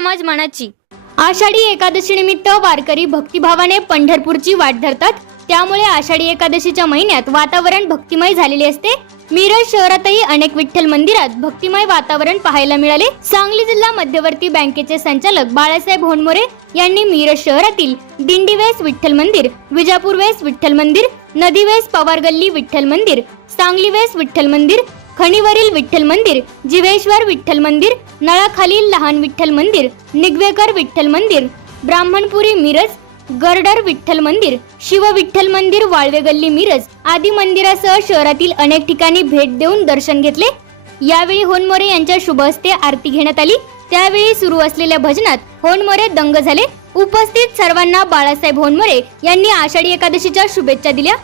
मानाची. आषाढी एकादशी निमित्त वारकरी भक्तिभावाने पंढरपूरची वाट धरतात. त्यामुळे आषाढी एकादशीच्या महिन्यात वातावरण भक्तिमय झालेले असते. मिरज शहरातही अनेक विठ्ठल मंदिरात भक्तिमय वातावरण पाहायला मिळाले. सांगली जिल्हा मध्यवर्ती बँकेचे संचालक बाळासाहेब होनमोरे यांनी मिरज शहरातील दिंडीवेस विठ्ठल मंदिर विजापूर वेस विठ्ठल मंदिर नदीवेस पवार गल्ली विठ्ठल मंदिर सांगली वेस विठ्ठल मंदिर खणीवरील विठ्ठल मंदिर जिवेश्वर विठ्ठल मंदिर नळाखालील लहान विठ्ठल मंदिर निगवेकर विठ्ठल मंदिर ब्राह्मणपुरी मिरज गर्डर विठ्ठल मंदिर शिव विठ्ठल मंदिर वाळवे गल्ली मिरज आदी मंदिरासह शहरातील अनेक ठिकाणी भेट देऊन दर्शन घेतले. यावेळी होनमोरे यांच्या शुभ हस्ते आरती घेण्यात आली. त्यावेळी सुरू असलेल्या भजनात होनमोरे दंग झाले. उपस्थित सर्वांना बाळासाहेब होनमोरे यांनी आषाढी एकादशीच्या शुभेच्छा दिल्या.